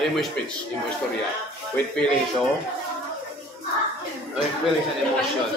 Ano mo speech? Ano mo istorya? With feelings, oh? With feelings and emotion.